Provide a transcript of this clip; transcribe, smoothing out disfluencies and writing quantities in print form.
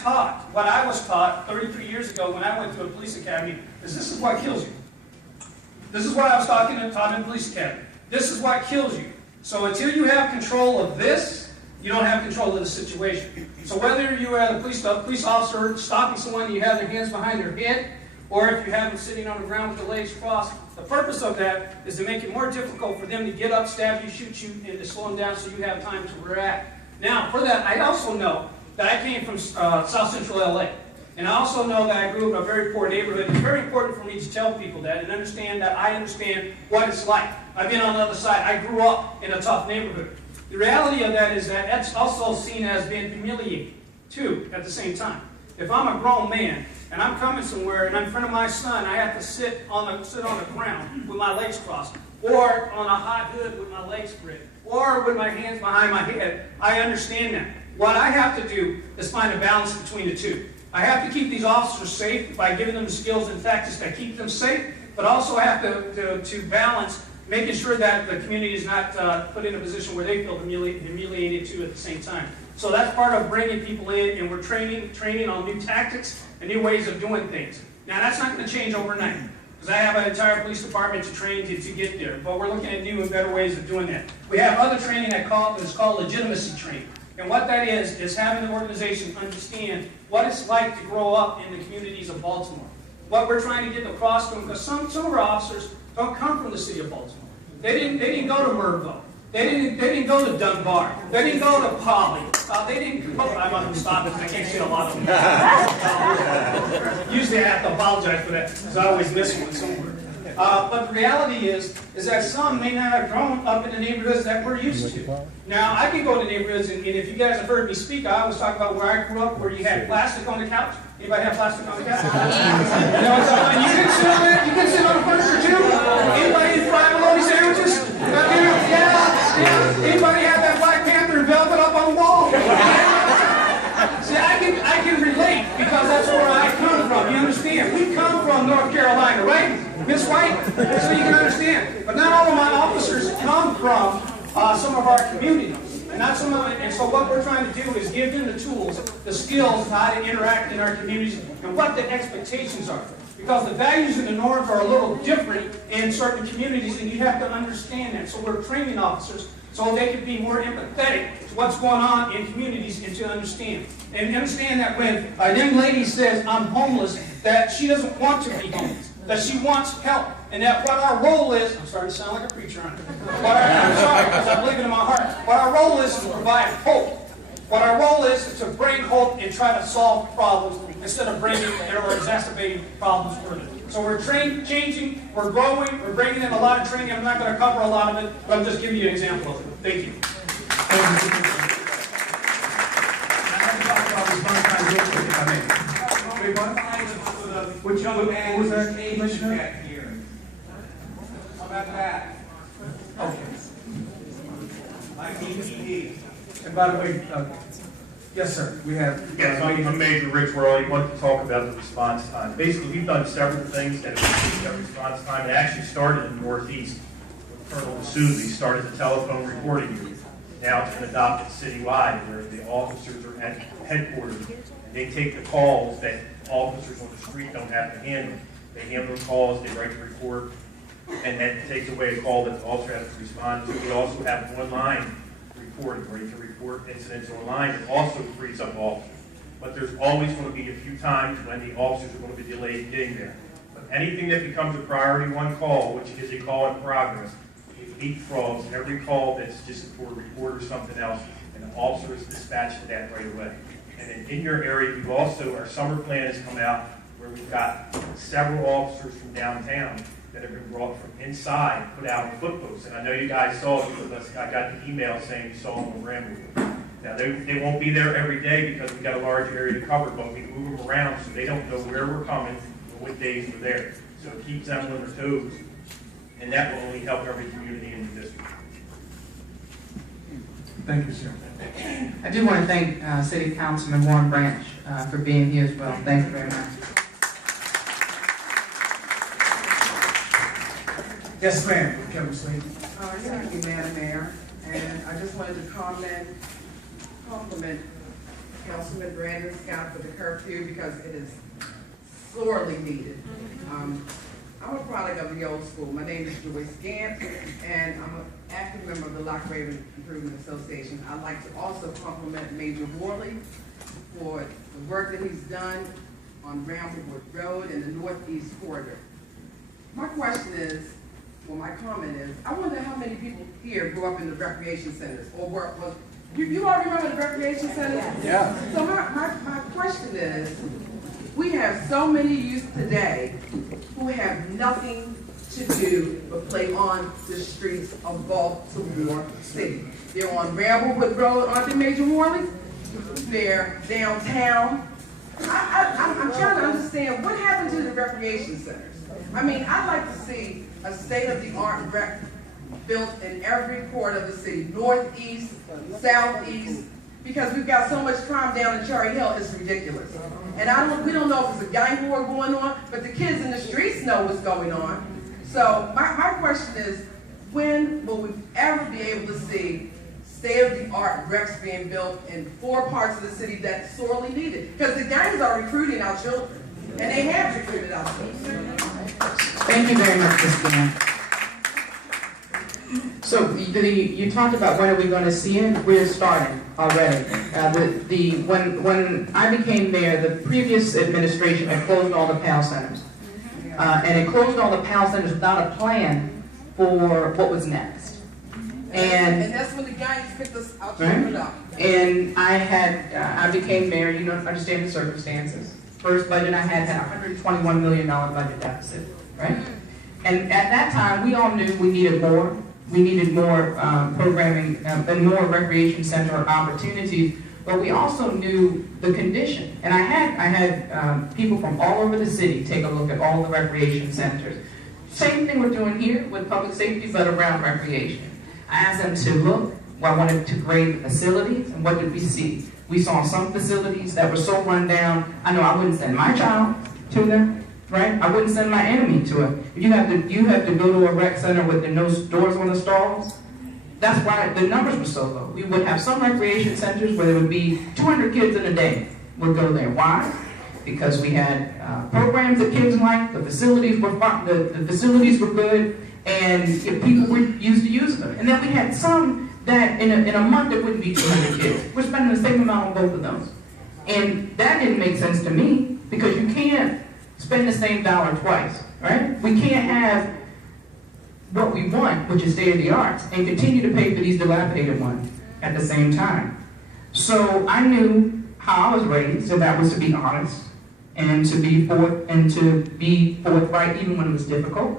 taught, what I was taught 33 years ago when I went to a police academy, is this is what kills you. This is what I was taught in the police academy. This is what kills you. So until you have control of this, you don't have control of the situation. So whether you are the police officer stopping someone and you have their hands behind their head, or if you have them sitting on the ground with their legs crossed, the purpose of that is to make it more difficult for them to get up, stab you, shoot you, and to slow them down so you have time to react. Now, for that, I also know that I came from South Central LA. And I also know that I grew up in a very poor neighborhood. It's very important for me to tell people that and understand that I understand what it's like. I've been on the other side. I grew up in a tough neighborhood. The reality of that is that that's also seen as being humiliating, too, at the same time. If I'm a grown man and I'm coming somewhere and I'm in front of my son, I have to sit on the ground with my legs crossed, or on a hot hood with my legs spread, or with my hands behind my head. I understand that. What I have to do is find a balance between the two. I have to keep these officers safe by giving them the skills and tactics that keep them safe, but also I have to balance making sure that the community is not put in a position where they feel humiliated too at the same time. So that's part of bringing people in, and we're training on new tactics and new ways of doing things. Now that's not going to change overnight, because I have an entire police department to train to get there, but we're looking at new and better ways of doing that. We have other training that is called legitimacy training. And what that is having the organization understand what it's like to grow up in the communities of Baltimore. What we're trying to get across to them, because some of our officers don't come from the city of Baltimore. They didn't go to Merville. They didn't go to Dunbar. They didn't go to Poly. They didn't go, I'm going to stop it, I can't say a lot of them. Usually I have to apologize for that, because I always miss one somewhere. But the reality is that some may not have grown up in the neighborhoods that we're used to. Now, I can go to neighborhoods, and if you guys have heard me speak, I always talk about where I grew up, where you had plastic on the couch. Anybody have plastic on the couch? You know, and you can sit on that. You can sit on the furniture too. Anybody eat fried bologna sandwiches? Yeah. Anybody have that Black Panther velvet up on the wall? See, I can relate, because that's where I come from. You understand? We come from North Carolina, right? Miss White? So you can understand. But not all of my officers come from some of our communities. And so what we're trying to do is give them the tools, the skills, how to interact in our communities, and what the expectations are. Because the values in the North are a little different in certain communities, and you have to understand that. So we're training officers so they can be more empathetic to what's going on in communities and to understand. And understand that when a young lady says, I'm homeless, that she doesn't want to be homeless, that she wants help. And that what our role is, I'm starting to sound like a preacher, aren't I? I'm sorry, because I believe it in my heart. What our role is to provide hope. What our role is to bring hope and try to solve problems instead of bringing or exacerbating problems further. So we're changing, we're growing, we're bringing in a lot of training. I'm not going to cover a lot of it, but I'm just giving you an example of it. Thank you. Which young man was that, Commissioner? How about that? Okay. My PPD. And by the way, yes, sir, we have. Yes, I'm Major Rich Worley. I want to talk about the response time. Basically, we've done several things that have increased our response time. It actually started in the Northeast. Colonel D'Souza started the telephone reporting unit. Now it's been adopted citywide, where the officers are at headquarters. And they take the calls that officers on the street don't have to handle. They handle the calls, they write the report, and that takes away a call that the officer has to respond to. We also have online reporting, where you can report incidents online. It also frees up officers. But there's always going to be a few times when the officers are going to be delayed getting there. But anything that becomes a priority one call, which is a call in progress, it leapfrogs every call that's just for a report or something else, and the officer is dispatched to that right away. And then in your area, we've also, our summer plan has come out where we've got several officers from downtown that have been brought from inside, put out on footposts. And I know you guys saw it because I got the email saying you saw them on Ramble. Now, they won't be there every day because we've got a large area to cover, but we move them around so they don't know where we're coming or what days we're there. So it keeps them on their toes, and that will only help every community in the district. Thank you, sir. I do want to thank City Councilman Warren Branch for being here as well. Thank you very much. Yes, ma'am. Kevin Slee. Thank you, Madam Mayor. And I just wanted to compliment Councilman Brandon Scott for the curfew because it is sorely needed. I'm a product of the old school. My name is Joyce Gant, and I'm an active member of the Lock Raven Improvement Association. I'd like to also compliment Major Worley for the work that he's done on Bramblewood Road and the Northeast Corridor. My question is, well, my comment is, I wonder how many people here grew up in the recreation centers, or you all remember the recreation centers? Yeah. So my question is, we have so many youth today who have nothing to do but play on the streets of Baltimore City. They're on Bramblewood Road, aren't they, Major Worley? They're downtown. I'm trying to understand what happened to the recreation centers. I mean, I'd like to see a state-of-the-art rec built in every part of the city, northeast, southeast, because we've got so much crime down in Cherry Hill, it's ridiculous. And we don't know if it's a gang war going on, but the kids in the streets know what's going on. So my question is, when will we ever be able to see state-of-the-art recs being built in 4 parts of the city that's sorely needed? Because the gangs are recruiting our children, and they have recruited our children. Thank you very much, Ms. Gant. So you talked about when are we going to see it? We're starting already. When I became mayor, the previous administration had closed all the PAL centers. And it closed all the PAL centers without a plan for what was next. And that's when the gangs picked our children up. And I became mayor, you don't understand the circumstances. First budget I had a $121 million budget deficit, right? And at that time, we all knew we needed more. We needed more programming and more recreation center opportunities, but we also knew the condition. And I had people from all over the city take a look at all the recreation centers. Same thing we're doing here with public safety, but around recreation. I asked them to look. I wanted to grade the facilities, and what did we see? We saw some facilities that were so run down, I know I wouldn't send my child to them, right? I wouldn't send my enemy to it. If you have to go to a rec center with no doors on the stalls, that's why the numbers were so low. We would have some recreation centers where there would be 200 kids in a day would go there. Why? Because we had programs that kids liked, the facilities were fun, the facilities were good, and people were used to using them. And then we had some that in a month it wouldn't be 200 kids. We're spending the same amount on both of those. And that didn't make sense to me, because you can't spend the same dollar twice, right? We can't have what we want, which is state-of-the-art, and continue to pay for these dilapidated ones at the same time. So I knew how I was raised, and that was to be honest, and to be forthright even when it was difficult.